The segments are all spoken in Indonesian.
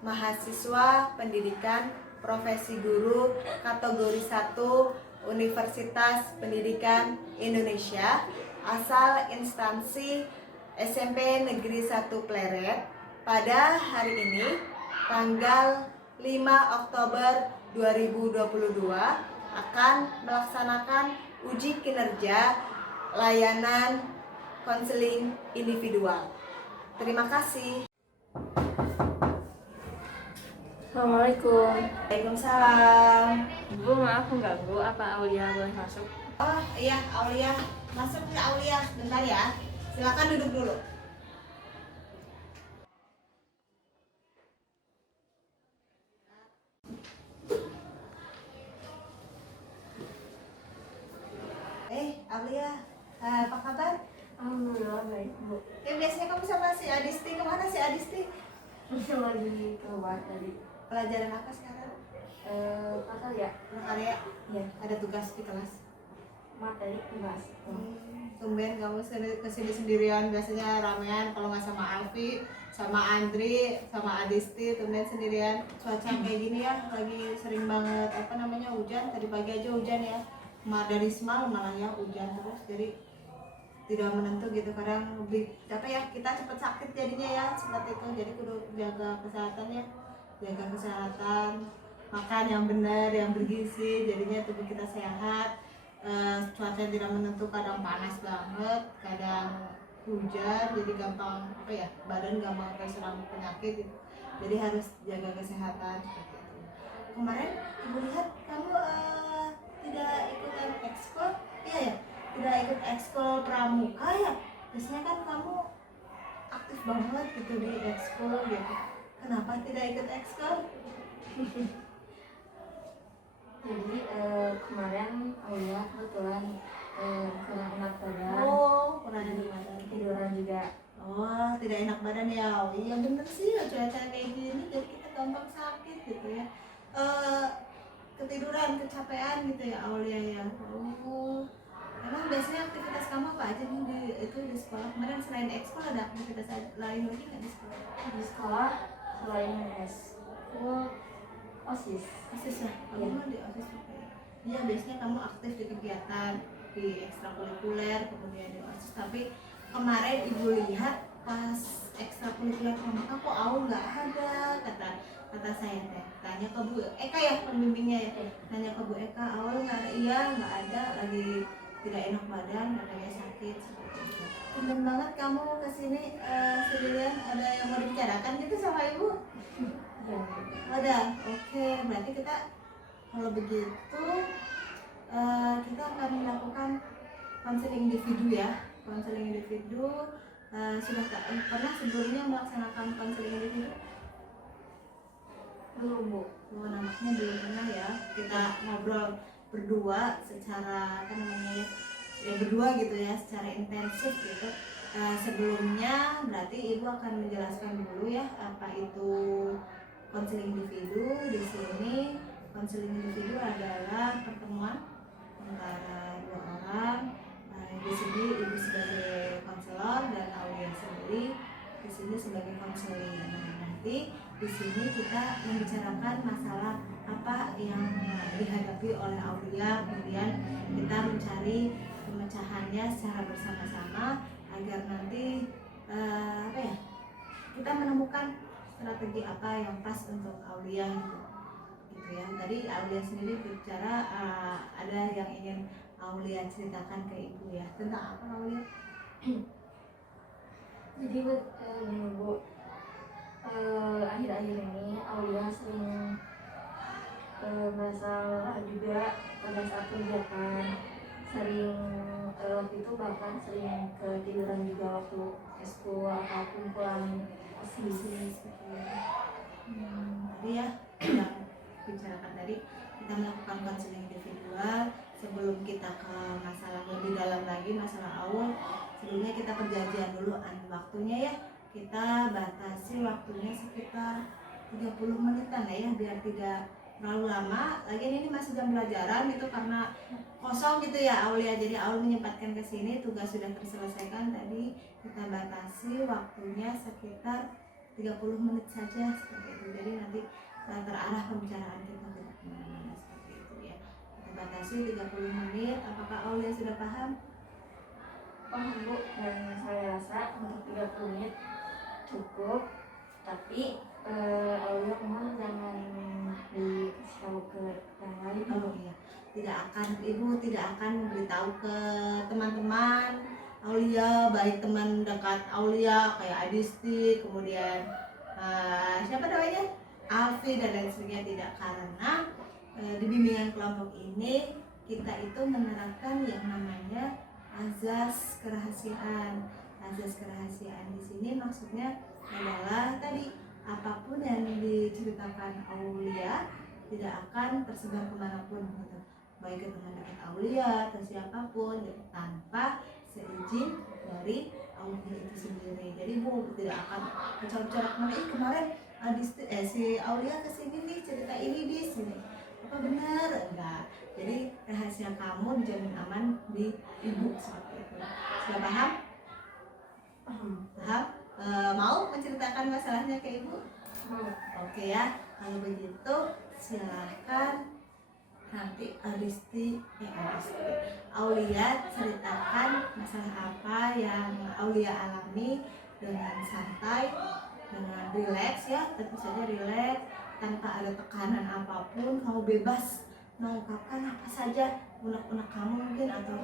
mahasiswa pendidikan profesi guru kategori 1 Universitas Pendidikan Indonesia asal instansi SMP Negeri 1 Pleret pada hari ini tanggal 5 Oktober 2022 akan melaksanakan uji kinerja layanan konseling individual. Terima kasih. Assalamualaikum. Waalaikumsalam. Bu, maaf mengganggu. Apa Aulia boleh masuk? Oh iya, Aulia. Masuk ke Aulia, bentar ya. Silakan duduk dulu. Aulia, apa kabar? Alhamdulillah baik, Bu. Biasanya kamu sama si Adisti, kemana si Adisti? Lagi keluar tadi. Pelajaran apa sekarang? Pasal ya? Karya? Iya. Ada tugas di kelas? Materi tugas. Tumben kamu kesini sendirian, biasanya ramean kalau nggak sama Alfi, sama Andri, sama Adisti, tumben sendirian. Cuaca kayak gini ya, lagi sering banget hujan. Tadi pagi aja hujan ya, dari semalam malah ya hujan terus, jadi tidak menentu gitu. Kadang lebih kita cepet sakit jadinya ya, seperti itu. Jadi kudu jaga kesehatan ya, jaga kesehatan, makan yang benar, yang bergizi, jadinya tubuh kita sehat. Cuaca tidak menentu, kadang panas banget, kadang hujan, jadi gampang badan gampang terserang penyakit gitu. Jadi harus jaga kesehatan seperti itu. Kemarin ibu lihat kamu tidak ikutan ekskul, iya ya, tidak ikut ekskul pramuka ya. Biasanya kan kamu aktif banget gitu di ekskul gitu. Kenapa tidak ikut ekskul? Jadi kemarin Aulia kebetulan kurang enak badan. Oh, kurang enak badan. Tiduran juga. Oh, tidak enak badan ya. Oh iya bener sih, cuaca kayak gini jadi kita gampang sakit gitu ya. Ketiduran, kecapean gitu ya Aulia ya. Oh, emang biasanya aktivitas kamu apa aja nih di sekolah? Kemarin selain ekskul ada aktivitas lain lagi nggak di sekolah? Di sekolah selain ekskul OSIS. OSIS ya? Kamu mah di OSIS juga ya? Iya, biasanya kamu aktif di kegiatan di ekstrakurikuler, kemudian di OSIS. Tapi kemarin ibu lihat pas ekstrakurikuler pramuka kok Aul nggak ada, kata saya teh. Tanya ke Bu Eka ya, pembimbingnya ya. Tanya ke Bu Eka, Aul nggak ada? Iya nggak ada, lagi tidak enak badan, katanya sakit seperti itu. Tumben banget kamu kesini, Sendirian. Ada yang mau dibicarakan gitu sama ibu? Ada. Oke, berarti kita kalau begitu kita akan melakukan konseling individu ya. Konseling individu, sudah pernah sebelumnya melaksanakan konseling individu? Belum, Bu. Nampaknya belum pernah ya. Kita ngobrol berdua secara berdua gitu ya, secara intensif gitu. Sebelumnya berarti ibu akan menjelaskan dulu ya apa itu konseling individu. Di sini konseling individu adalah pertemuan antara dua orang. Di sini ibu sebagai konselor dan Aulia sendiri di sini sebagai konseling. Nanti di sini kita membicarakan masalah apa yang dihadapi oleh Aulia, kemudian kita mencari pemecahannya secara bersama-sama agar nanti kita menemukan strategi apa yang pas untuk Aulia gitu ya. Tadi Aulia sendiri bicara ada yang ingin Aulia ceritakan ke ibu ya, tentang apa Aulia? Jadi Bu, akhir-akhir ini Aulia sering merasa lelah juga pada saat kegiatan. Sering waktu itu bahkan sering ketiduran juga waktu ekskul atau kumpulan OSIS. Tadi ya yang bicarakan tadi, kita melakukan konseling individual. Sebelum kita ke masalah lebih dalam lagi, masalah Aul, sebelumnya kita perjanjian dulu waktunya ya. Kita batasi waktunya sekitar 30 menitan ya, biar tidak terlalu lama. Lagian ini masih jam pelajaran itu karena kosong gitu ya Aul ya. Jadi Aul menyempatkan ke sini, tugas sudah terselesaikan tadi. Kita batasi waktunya sekitar 30 menit saja seperti itu. Jadi nanti terarah pembicaraan kita tidak kemana-mana seperti itu ya. Kita batasi 30 menit. Apakah Aulia sudah paham? Paham Bu, dan saya rasa untuk 30 menit cukup, tapi Aulia mohon jangan dikasih tahu ke yang lain. Oh iya, Ibu tidak akan memberitahu ke teman-teman Aulia, baik teman dekat Aulia kayak Adisti, kemudian siapa namanya, Alfi dan lain sebagainya, tidak, karena di bimbingan kelompok ini kita itu menerapkan yang namanya azas kerahasiaan. Azas kerahasiaan di sini maksudnya adalah tadi apapun yang diceritakan Aulia tidak akan tersebar kemanapun gitu, baik ke teman dekat Aulia atau siapapun gitu, tanpa seizin dari Aulia itu sendiri. Jadi Bu tidak akan bocor-bocorak mana, kemarin si Aulia kesini nih cerita ini di sini, apa benar enggak. Jadi rahasia kamu dijamin aman di Ibu seperti itu. Sudah paham? Paham? Mau menceritakan masalahnya ke Ibu? Oke ya, kalau begitu silahkan nanti Aulia ceritakan masalah apa yang Aulia alami dengan santai, dengan rileks ya, tentu saja rileks, tanpa ada tekanan apapun. Kamu bebas mengungkapkan apa saja unek-unek kamu mungkin, atau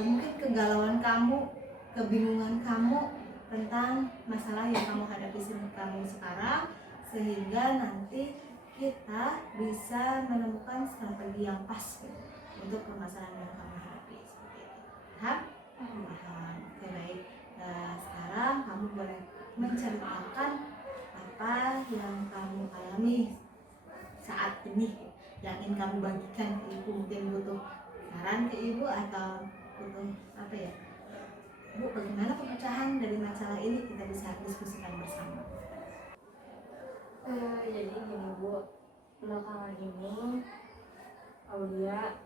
mungkin kegalauan kamu, kebingungan kamu tentang masalah yang kamu hadapi kamu sekarang, sehingga nanti kita bisa menemukan strategi yang pas gitu, untuk permasalahan yang kamu hadapi seperti itu. Paham? Paham. Oke, baik. Sekarang kamu boleh menceritakan apa yang kamu alami saat ini yang ingin kamu bagikan ke Ibu. Mungkin butuh saran ke Ibu atau butuh apa ya, Bu, bagaimana pemecahan dari masalah ini, kita bisa diskusikan bersama. Jadi gini Bu, belakangan ini Aulia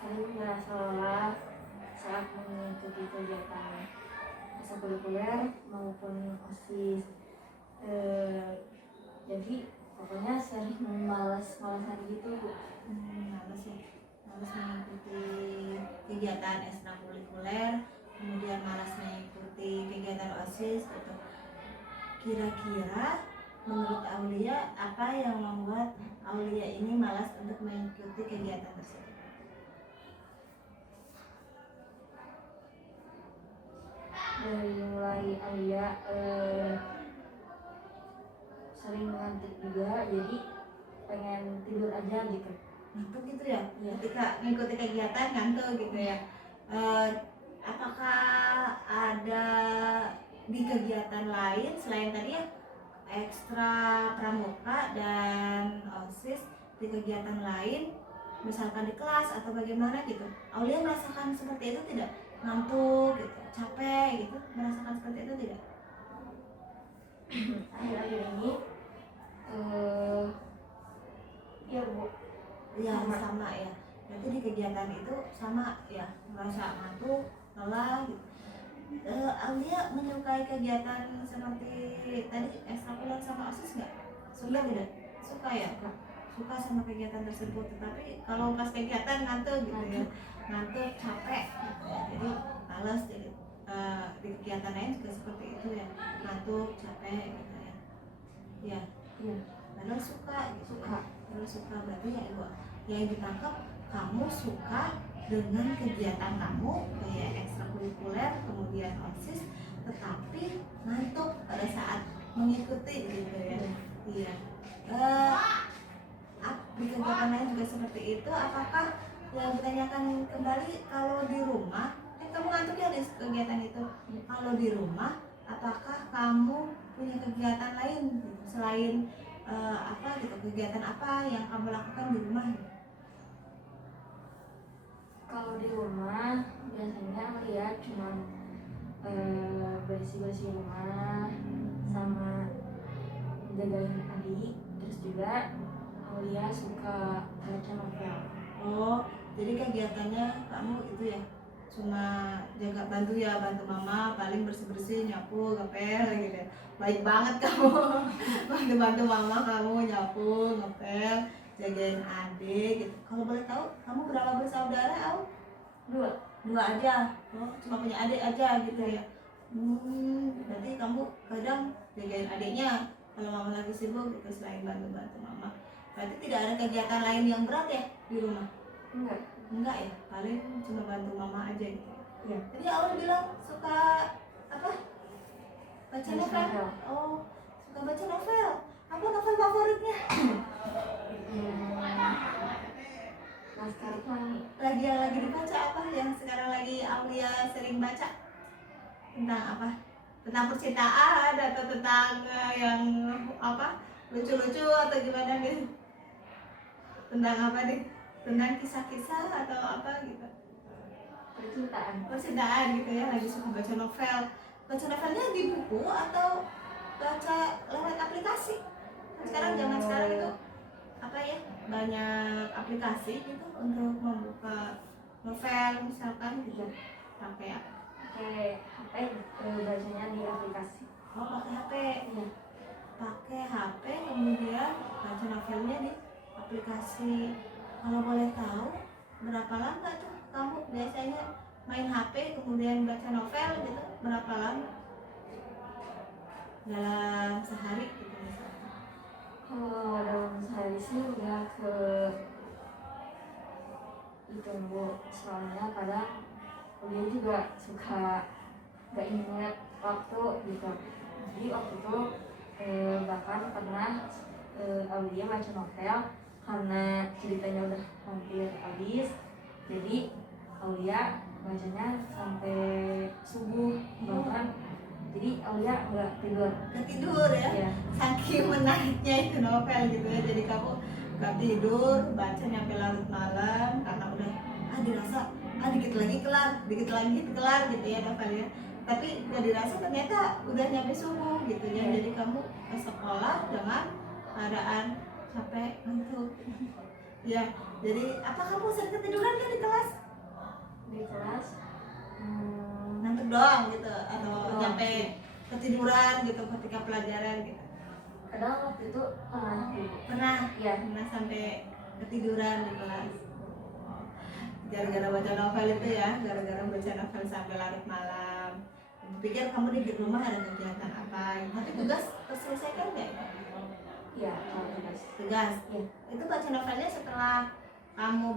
sering merasa lelah saat mengikuti kegiatan ekstrakurikuler maupun OSIS. Jadi pokoknya sering malas-malasan gitu Bu. Males ya, males mengikuti kegiatan ekstrakurikuler, kemudian malas mengikuti kegiatan OSIS gitu. Kira-kira menurut Aulia apa yang membuat Aulia ini malas untuk mengikuti kegiatan tersebut? Dari mulai Aulia sering ngantuk juga, jadi pengen tidur aja gitu. Ngantuk gitu ya? Ya. Ketika mengikuti kegiatan ngantuk gitu ya. Apakah ada di kegiatan lain selain tadi ya ekstra pramuka dan OSIS, di kegiatan lain misalkan di kelas atau bagaimana gitu, Aulia merasakan seperti itu tidak? Ngantuk gitu, capek gitu, merasakan seperti itu tidak? Akhir-akhir ini ya Bu, Ya sama ya, berarti di kegiatan itu sama ya, merasa ngantuk, lelah gitu. Aulia menyukai kegiatan seperti tadi ekstrakurikuler sama OSIS nggak? Suka tidak? Suka ya? Suka sama kegiatan tersebut, tetapi kalau pas kegiatan ngantuk gitu ya, ngantuk, capek gitu ya, jadi males. Jadi di kegiatan lain juga seperti itu ya, ngantuk, capek gitu ya. Ya, iya. padahal suka gitu. Padahal suka, berarti ya Ibu, yang ditangkap kamu suka dengan kegiatan kamu kayak ekstrakurikuler kemudian OSIS, tetapi ngantuk pada saat mengikuti gitu ya. Iya. Di kegiatan lain juga seperti itu. Apakah yang ditanyakan kembali, kalau di rumah kan kamu ngantuk ya di kegiatan itu, kalau di rumah apakah kamu punya kegiatan lain gitu, selain apa gitu, kegiatan apa yang kamu lakukan di rumah gitu? Kalau di rumah biasanya lihat cuma bersih-bersih rumah sama jagain adik, terus juga Aulia suka baca novel. Oh, jadi kegiatannya kamu itu ya, cuma jaga bantu mama, paling bersih nyapu ngepel gitu. Baik banget kamu. Bantu mama kamu nyapu ngepel, jagain adik gitu. Kalau boleh tahu kamu berapa bersaudara, Au? Dua aja. Oh, cuma punya adik aja gitu ya. Berarti kamu kadang jagain adiknya kalau mama lagi sibuk gitu, selain bantu mama. Berarti tidak ada kegiatan lain yang berat ya di rumah? Enggak ya, paling cuma bantu mama aja gitu. Iya. Jadi awal bilang suka apa? Baca novel. Oh, suka baca novel. Apa novel favoritnya? Laskar Pelangi. Lagi dibaca apa yang sekarang lagi Aulia sering baca? Tentang apa? Tentang percintaan atau tentang yang apa? Lucu-lucu atau gimana nih? Tentang apa nih? Tentang kisah-kisah atau apa gitu? Percintaan gitu ya, lagi suka baca novel. Baca novelnya di buku atau baca lewat aplikasi? Kan sekarang zaman sekarang itu apa ya, banyak aplikasi gitu untuk membuka novel misalkan gitu. Pakai HP, bacanya di aplikasi. Oh, pakai HP ya. Pakai HP kemudian baca novelnya di aplikasi. Kalau boleh tahu berapa lama tuh kamu biasanya main HP kemudian baca novel gitu, berapa lama dalam sehari gitu misalnya? Kalau dalam sehari sih udah ke itu Bu, soalnya kadang dia juga suka gak ingat waktu gitu. Jadi waktu itu bahkan pernah Aulia baca novel karena ceritanya udah hampir habis, jadi Aulia bacanya sampai subuh bahkan. Jadi Aulia nggak tidur ya, ya. Saking menariknya itu novel gitu ya, jadi kamu nggak tidur baca nyampe larut malam karena udah dirasa dikit lagi kelar gitu ya novelnya, tapi nggak dirasa ternyata udah nyampe subuh gitu ya. Jadi kamu ke sekolah dengan keadaan capek, ngantuk. Ya, jadi apa kamu sering ketiduran kan di kelas? Ngantuk doang gitu atau sampai ketiduran gitu ketika pelajaran gitu? Kadang waktu itu pernah sampai ketiduran di kelas. Gara-gara baca novel itu ya, gara-gara baca novel sampai larut malam. Pikir kamu di rumah ada kegiatan apa, tapi tugas terselesaikan nggak? Iya, tugas. Itu baca novelnya setelah kamu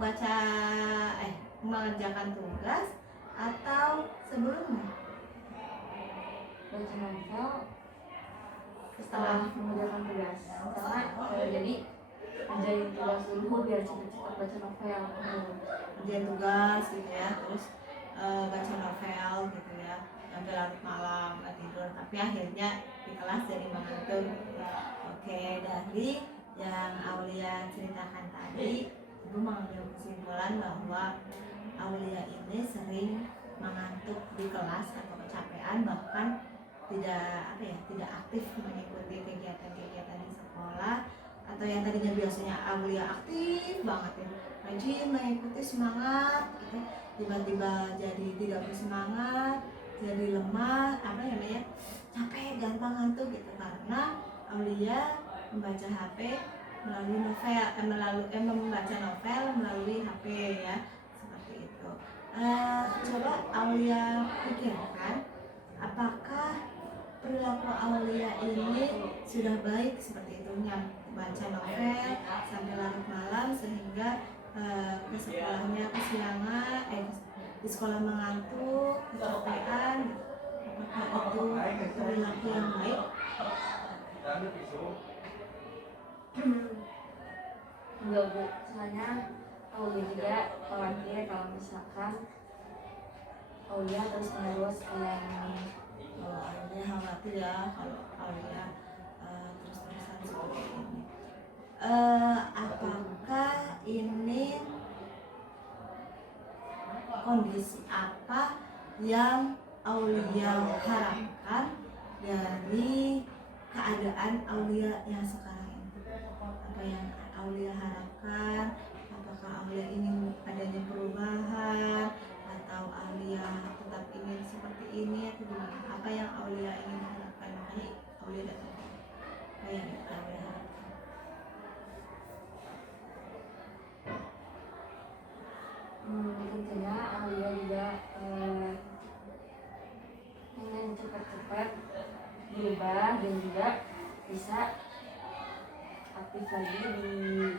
mengerjakan tugas atau sebelumnya? Baca novel setelah mengerjakan tugas, karena jadi ngerjain tugas dulu biar cepet-cepet baca novel. Ngerjain tugas gitu ya, terus baca novel gitu ya sampai larut malam, nggak tidur, tapi akhirnya di kelas jadi mengantuk. Oke, dari yang Aulia ceritakan tadi, Ibu mengambil kesimpulan bahwa Aulia ini sering mengantuk di kelas atau kecapean, bahkan tidak aktif mengikuti kegiatan-kegiatan di sekolah, atau yang tadinya biasanya Aulia aktif banget ya, rajin mengikuti, semangat gitu, tiba-tiba jadi tidak bersemangat, jadi lemah, capek, gampang ngantuk gitu, karena Aulia membaca HP melalui membaca novel melalui HP ya, seperti itu. Coba Aulia pikirkan, apakah perilaku Aulia ini sudah baik seperti itu, baca novel sampai larut malam sehingga ke sekolahnya kesiangan, di sekolah mengantuk, kecapean. Apakah itu perilaku yang baik? Enggak Bu, soalnya Aulia juga khawatir kalau misalkan Aulia terus menerus kayak ini. Aulia khawatir ya kalau Aulia terus-terusan seperti ini. Apakah ini kondisi apa yang Aulia harapkan dari keadaan Aulia yang sekarang ini? Apa yang Aulia harapkan? Apakah Aulia ingin adanya perubahan, atau Aulia aktif lagi di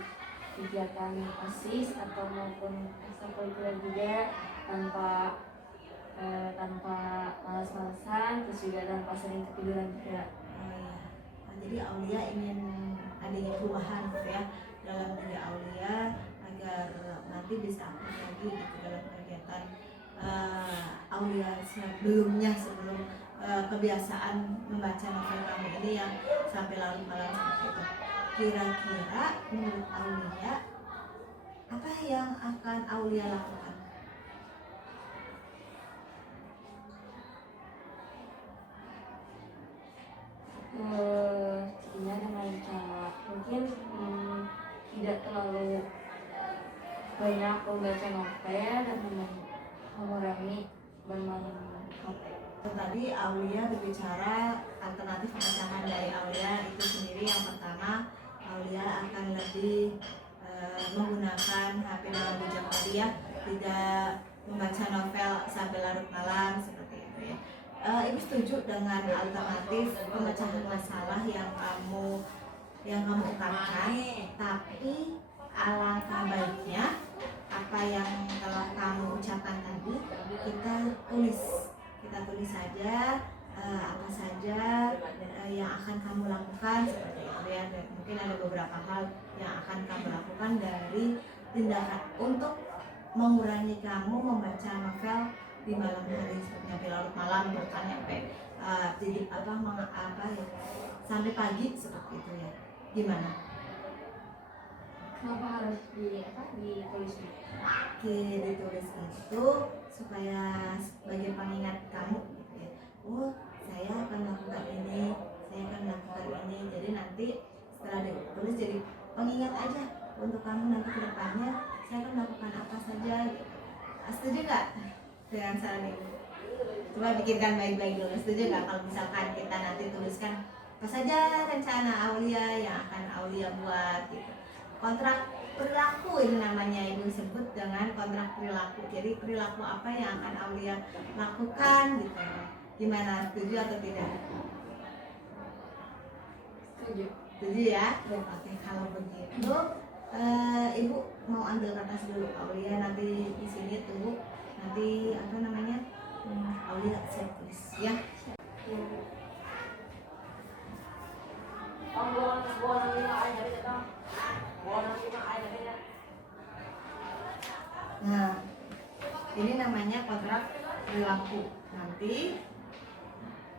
kegiatan OSIS atau maupun ekstrakurikuler juga tanpa tanpa malas-malasan, terus juga tanpa sering ketiduran juga. Oh iya. Nah, jadi Aulia ingin adanya perubahan gitu ya dalam diri Aulia agar nanti bisa aktif lagi gitu dalam kegiatan Aulia sebelum kebiasaan membaca novel kamu ini yang sampai larut malam seperti itu. Kira-kira menurut Aulia apa yang akan Aulia lakukan? Dengan cara mungkin tidak terlalu banyak membaca novel dan mengurangi bermain HP. Tadi Aulia berbicara alternatif pemecahan dari Aulia itu sendiri. Yang pertama, Aulia akan lebih menggunakan HP dalam jam tadi ya, tidak membaca novel sampai larut malam seperti itu ya. Ibu setuju dengan alternatif pemecahan masalah yang kamu utarakan, tapi alangkah baiknya apa yang telah kamu ucapkan tadi kita tulis saja apa saja yang akan kamu lakukan seperti itu ya. Dan mungkin ada beberapa hal yang akan kamu lakukan dari tindakan untuk mengurangi kamu membaca novel di malam hari sampai larut malam, bahkan sampai sampai pagi seperti itu ya. Gimana? Kenapa harus ditulis? Ditulis itu supaya sebagai pengingat kamu gitu ya. Oh, saya akan melakukan ini, saya akan melakukan ini. Jadi nanti setelah ditulis jadi pengingat aja untuk kamu nanti ke depannya saya akan melakukan apa saja gitu. Setuju nggak dengan saran ini? Coba pikirkan baik-baik dulu. Setuju nggak kalau misalkan kita nanti tuliskan apa saja rencana Aulia yang akan Aulia buat gitu. Kontrak perilaku ini namanya, ibu sebut dengan kontrak perilaku. Jadi perilaku apa yang akan Aulia lakukan gitu. Gimana, setuju atau tidak? Setuju ya? Oke, kalau begitu ibu mau ambil kertas dulu. Aulia nanti di sini tunggu. Nanti Aulia saya tulis ya. Nah, ini namanya kontrak perilaku. Nanti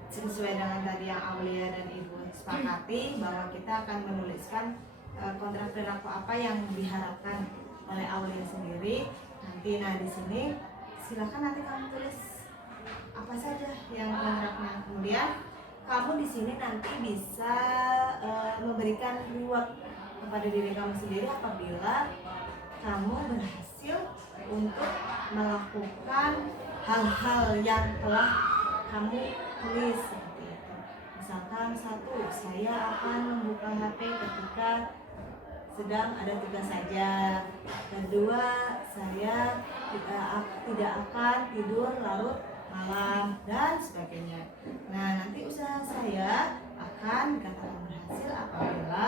sesuai dengan tadi yang Aulia dan Ibu sepakati bahwa kita akan menuliskan kontrak perilaku apa yang diharapkan oleh Aulia sendiri. Nanti di sini silakan nanti kamu tulis apa saja yang kontraknya. Kemudian kamu di sini nanti bisa memberikan reward kepada diri kamu sendiri apabila kamu berhasil untuk melakukan hal-hal yang telah kamu tulis seperti itu. Misalkan 1, saya akan membuka HP ketika sedang ada tugas saja. Kedua, saya tidak akan tidur larut malam dan sebagainya. Nah, nanti usaha saya akan dikatakan berhasil apabila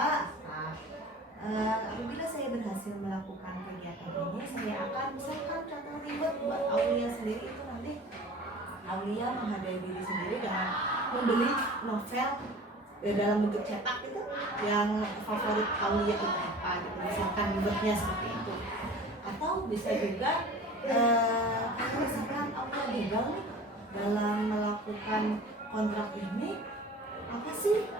saya berhasil melakukan kegiatan ini, saya akan misalkan contoh reward buat Aulia sendiri itu nanti Aulia menghadiahi diri sendiri dengan membeli novel dalam bentuk cetak itu yang favorit Aulia itu apa gitu, misalkan rewardnya seperti itu. Atau bisa juga kalau misalkan Aulia gagal nih dalam melakukan kontrak ini, apa sih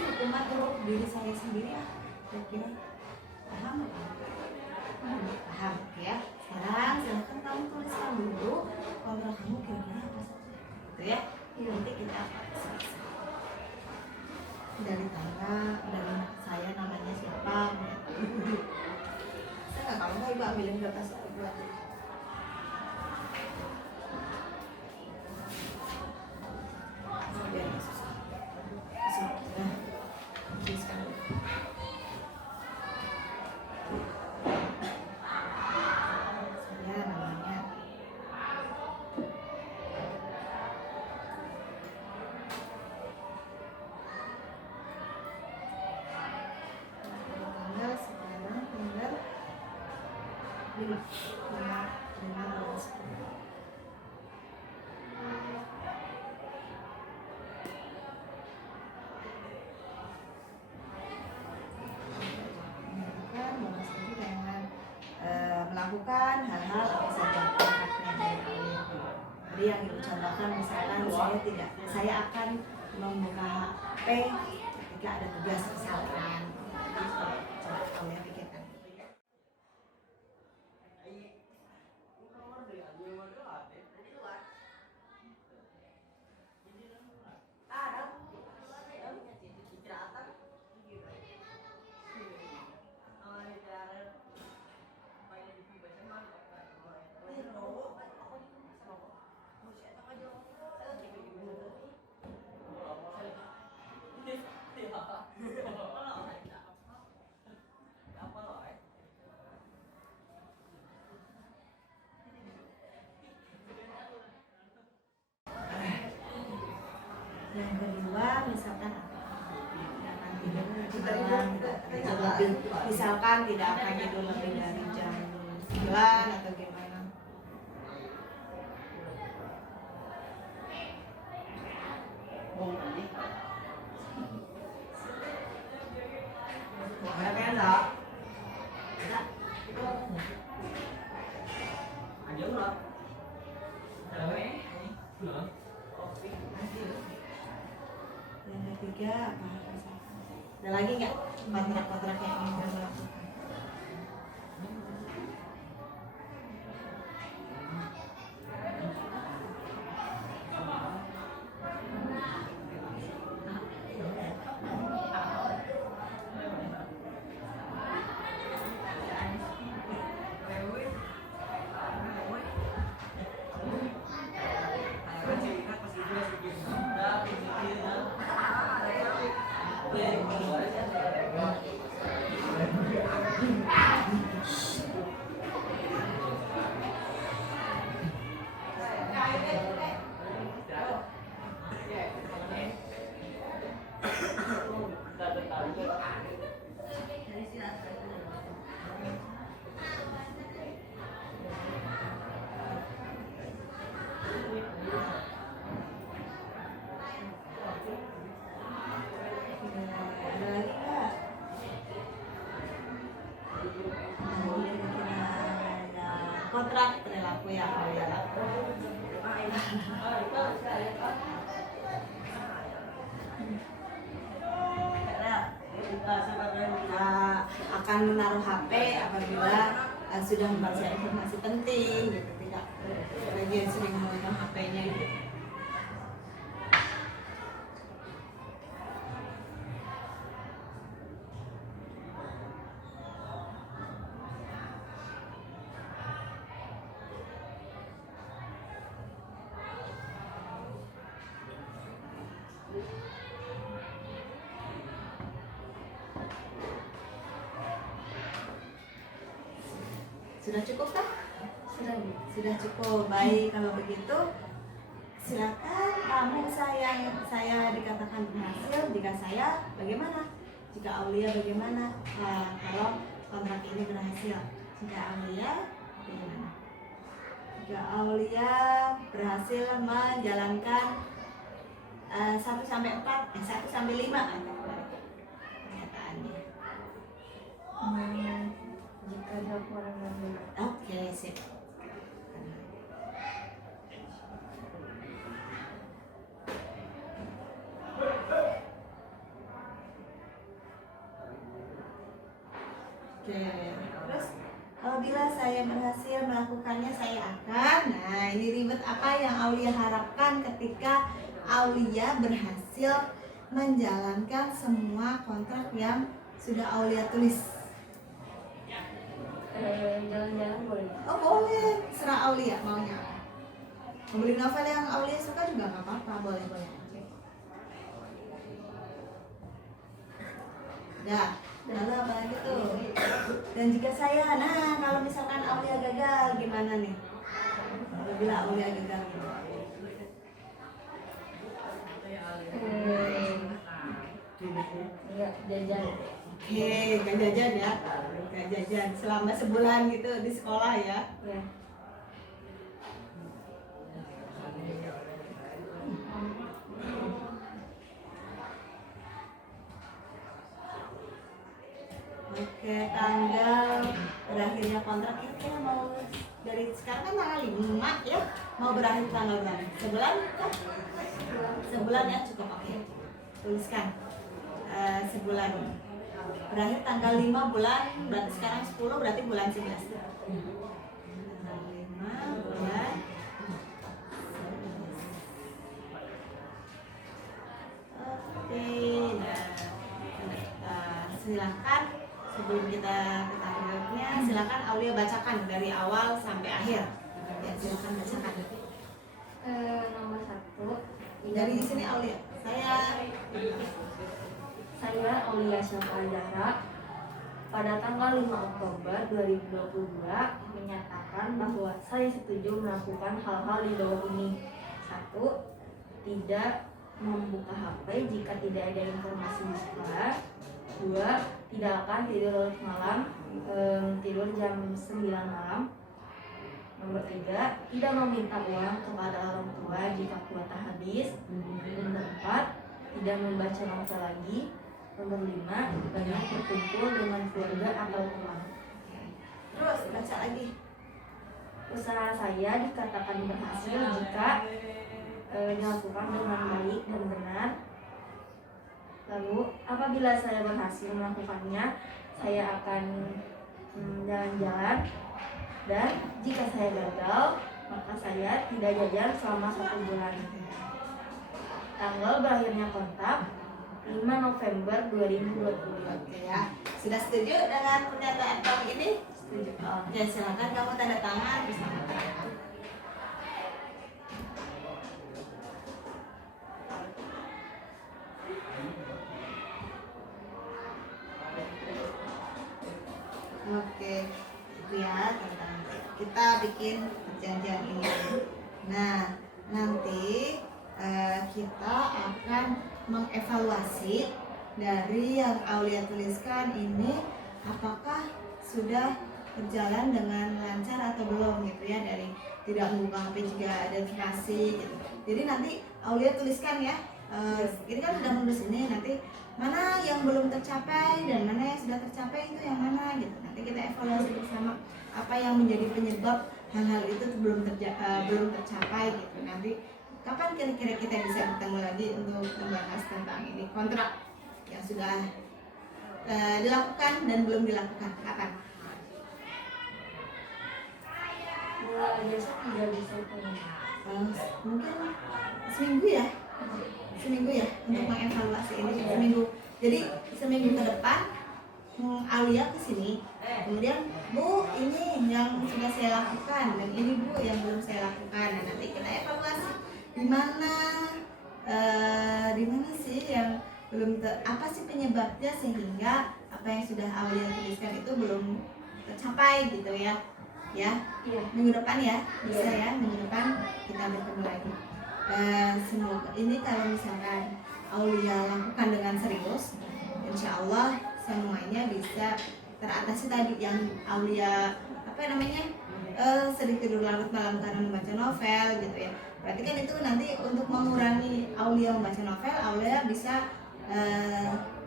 hukuman untuk diri saya sendiri ya? Kira-kira paham? Paham ya. Sekarang silahkan kamu tuliskan dulu kontrak kamu kira-kira apa saja, gitu ya. Nanti kita selesai. Dari saya namanya siapa? Saya nggak, kalau nggak ibu ambilin kertas ibu aja. memasuki dengan melakukan hal-hal apa saja kontraknya dari Aulia. Jadi yang ibu contohkan misalkan saya akan membuka HP ketika ada tugas misalkan. Coba Aulia pikirkan. Yang kedua misalkan misalkan tidak akan tidur lebih dari jam 9 atau gimana. Yang ketiga apa? Ada lagi nggak kontrak-kontrak yang ingin kamu lakukan? Kontrak perilaku yang Aulia lakukan. Akan menaruh HP apabila sudah membaca informasi penting gitu, tidak lagi sering memegang HP-nya gitu. Sudah cukup kah? Sudah cukup. Baik, kalau begitu silakan kamu saya dikatakan berhasil jika saya bagaimana? Jika Aulia bagaimana? Kalau kontrak ini berhasil. Jika Aulia bagaimana? Jika Aulia berhasil menjalankan 1 sampai 4, 1 sampai 5 pernyataannya. Jika ada kurang lebih. Oke, sip. Oke, terus apabila saya berhasil melakukannya saya akan. Nah, ini ribet apa yang Aulia harapkan ketika Aulia berhasil menjalankan semua kontrak yang sudah Aulia tulis? Jalan-jalan boleh. Oh boleh, serah Aulia maunya. Membeli novel yang Aulia suka juga nggak apa-apa, boleh. Ya, lalu apa lagi tuh? Dan jika saya, kalau misalkan Aulia gagal gimana nih? Apabila Aulia gagal Ya, jajan. Oke, gak jajan ya, gak jajan selama sebulan gitu di sekolah ya. Ya. Oke, tanggal berakhirnya kontrak kira-kira mau dari sekarang kan tanggal 5 ya, mau berakhir tanggal berapa? Sebulan kah? Sebulan ya, cukup. Oke, tuliskan sebulan. Berakhir tanggal 5 bulan, berarti sekarang 10, berarti bulan 11. Tanggal 5 bulan 11. Oke, nah, silakan sebelum kita ke targetnya, silakan Aulia bacakan dari awal sampai akhir. Ya, silakan bacakan. Nomor 1 Dari sini Aulia, saya Aulia Syafa Zahra pada tanggal 5 Oktober 2022 menyatakan bahwa saya setuju melakukan hal-hal di bawah ini. 1. Tidak membuka HP jika tidak ada informasi di sekolah. 2. Tidak akan tidur larut malam, tidur jam 9 malam. Nomor 3. Tidak meminta uang kepada orang tua jika kuota habis. Nomor 4. Tidak membaca novel lagi. Nomor 5. Banyak berkumpul dengan keluarga atau teman. terus baca lagi. Usaha saya dikatakan berhasil jika dilakukan dengan baik dan benar. Lalu apabila saya berhasil melakukannya, saya akan jalan-jalan. Dan jika saya gagal, maka saya tidak jajan selama 1 bulan. Tanggal berakhirnya kontak 5 November 2020. Oke ya, sudah setuju dengan pernyataan kamu ini? Setuju. Ya, silakan kamu tanda tangan bersama saya. Oke, lihat tentang kita bikin perjanjian ini. Nah, nanti kita akan mengevaluasi dari yang Aulia tuliskan ini, apakah sudah berjalan dengan lancar atau belum gitu ya, dari tidak membuka HP jika ada notifikasi gitu. Jadi nanti Aulia tuliskan ya, ini kan sudah menulis ini, nanti mana yang belum tercapai dan mana yang sudah tercapai itu yang mana gitu. Nanti kita evaluasi bersama apa yang menjadi penyebab hal-hal itu belum tercapai gitu. Nanti kapan kira-kira kita bisa bertemu lagi untuk membahas tentang ini, kontrak yang sudah dilakukan dan belum dilakukan, kapan? Biasa tidak bisa Mungkin seminggu ya, untuk mengevaluasi ini seminggu. Jadi seminggu ke depan Aulia kesini, kemudian Bu ini yang sudah saya lakukan dan ini Bu yang belum saya lakukan. Nah, nanti kita evaluasi di mana sih yang belum apa sih penyebabnya sehingga apa yang sudah Aulia tuliskan itu belum tercapai gitu ya. Iya. Minggu depan ya, bisa ya, minggu depan kita bertemu lagi. Semoga ini kalau misalkan Aulia lakukan dengan serius, insya Allah semuanya bisa teratasi tadi yang Aulia sering tidur larut malam karena membaca novel gitu ya. Berarti kan itu nanti untuk mengurangi Aulia membaca novel, Aulia bisa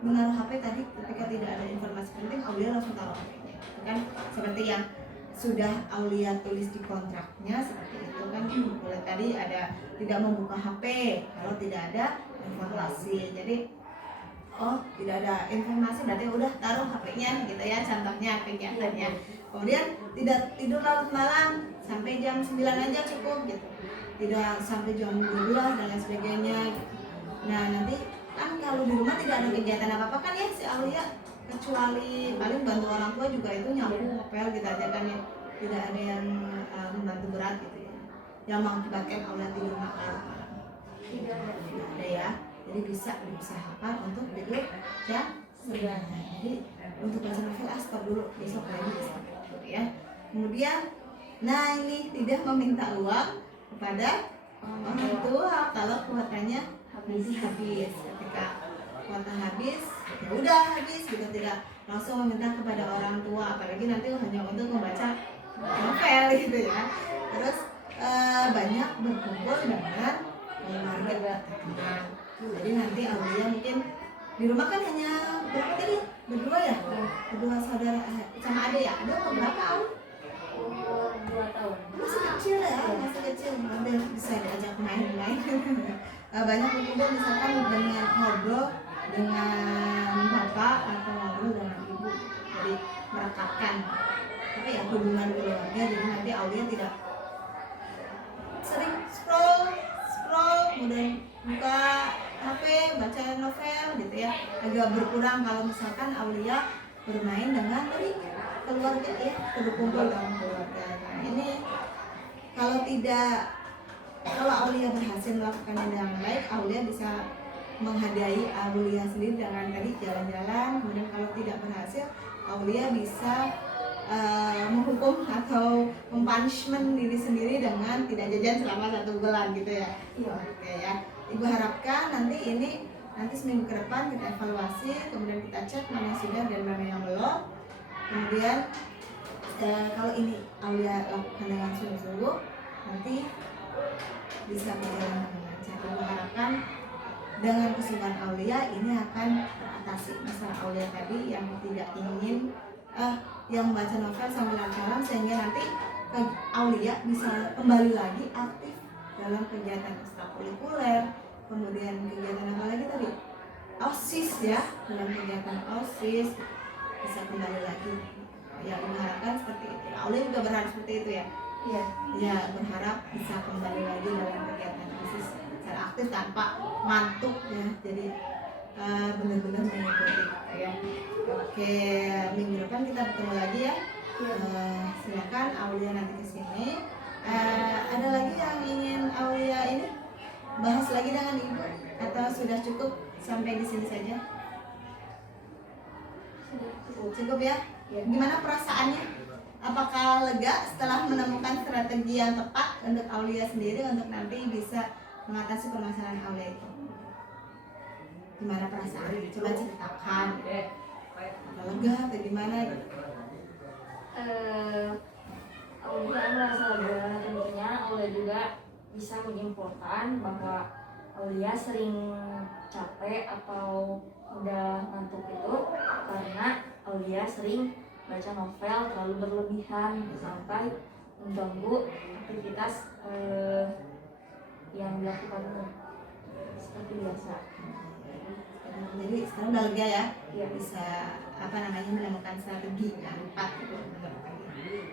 menaruh HP tadi ketika tidak ada informasi penting, Aulia langsung taruh HP-nya. Kan seperti yang sudah Aulia tulis di kontraknya seperti itu kan. Boleh tadi ada tidak membuka HP kalau tidak ada informasi. Jadi tidak ada informasi berarti udah taruh HP-nya gitu ya, contohnya kegiatannya. Kemudian tidak tidur larut malam sampai jam 9 aja cukup gitu, tidak sampai jam 12 dan lain sebagainya gitu. Nah nanti kan kalau di rumah tidak ada kegiatan apa-apa kan ya si Aulia, kecuali paling bantu orang tua juga itu nyapu ngepel gitu aja kan ya, tidak ada yang membantu berat gitu ya yang mengakibatkan Aulia tidur malam. Tidak ada ya, jadi bisa diusahakan untuk tidur jam 9. Jadi untuk baca novel stop dulu, besok lagi bisa gitu ya. Kemudian nah ini tidak meminta uang kepada orang tua kalau kuotanya habis. Ketika kuota habis ya udah habis gitu, tidak langsung meminta kepada orang tua, apalagi nanti hanya untuk membaca novel gitu ya. Terus banyak berkumpul dengan keluarga teman. Jadi nanti Aulia mungkin di rumah kan hanya berapa tadi? Berdua ya? Berdua saudara sama adik ya? Ada berapa Aul? Umur 2 tahun. Masih kecil ya, masih kecil. Ambil bisa diajak main-main. Banyak berkumpul misalkan dengan ngobrol dengan bapak atau ngobrol dengan ibu. Jadi merekatkan apa ya hubungan keluarga. Jadi nanti Aulia tidak sering scroll kemudian buka HP baca novel gitu ya, agak berkurang kalau misalkan Aulia bermain dengan tadi keluarga ya, berkumpul dengan keluarga. Nah, ini kalau Aulia berhasil melakukan dengan baik, Aulia bisa menghadiahi Aulia sendiri dengan tadi jalan-jalan. Kemudian kalau tidak berhasil, Aulia bisa menghukum atau mempunishment diri sendiri dengan tidak jajan selama 1 bulan gitu ya. Iya. Oke ya. Ibu harapkan nanti seminggu ke depan kita evaluasi, kemudian kita cek mana yang sudah dan mana yang belum. Kemudian kalau ini Aulia lakukan dengan sungguh-sungguh, nanti bisa berjalan dengan lancar. Ibu harapkan dengan kesungguhan Aulia ini akan teratasi masalah Aulia tadi yang tidak ingin yang membaca novel sambil jalan, sehingga nanti Aulia bisa kembali lagi aktif dalam kegiatan ekstrakurikuler, kemudian kegiatan apa lagi tadi? OSIS ya, dalam kegiatan OSIS bisa kembali lagi. Ya, mengharapkan seperti itu. Aulia juga berharap seperti itu ya. Iya. Ya, berharap bisa kembali lagi dalam kegiatan OSIS secara aktif tanpa ngantuk ya. Jadi benar-benar mengikuti ya. Oke, minggu depan kita bertemu lagi ya. Silakan Aulia nanti kesini. Ada lagi yang ingin Aulia ini bahas lagi dengan ibu atau sudah cukup sampai di sini saja? Cukup ya? Gimana perasaannya? Apakah lega setelah menemukan strategi yang tepat untuk Aulia sendiri untuk nanti bisa mengatasi permasalahan Aulia itu? Gimana perasaannya? Coba ceritakan. Lega atau gimana? Aulia merasa lega, tentunya Aulia juga bisa menyimpulkan bahwa Aulia sering capek atau udah ngantuk itu karena Aulia sering baca novel terlalu berlebihan sampai mengganggu aktivitas yang dilakukan seperti biasa. Jadi sekarang udah lega ya? Iya. Bisa menemukan strategi yang tepat gitu.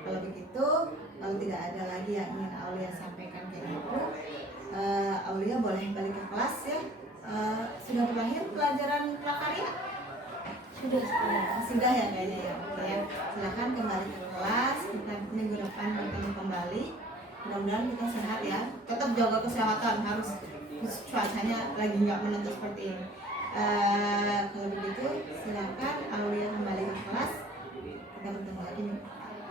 Kalau begitu, kalau tidak ada lagi yang ingin Aulia sampaikan kayak gitu, Aulia boleh balik ke kelas ya. Sudah berakhir pelajaran prakarya? Sudah ya kayaknya ya. Oke ya. Silakan kembali ke kelas. Kita minggu depan bertemu kembali. Mudah-mudahan kita sehat ya. Tetap jaga kesehatan, harus cuacanya lagi nggak menentu seperti ini. Kalau begitu silakan Aulia kembali ke kelas. Kita bertemu lagi nih.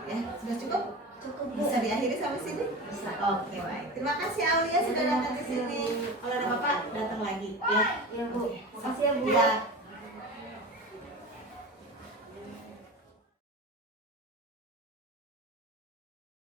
Ya, sudah cukup? Cukup. Bisa diakhiri sampai sini? Bisa. Oke, baik. Terima kasih Aulia sudah datang ke sini. Kalau ada Bapak datang lagi ya. Ya Bu, makasih ya Bu. Ya.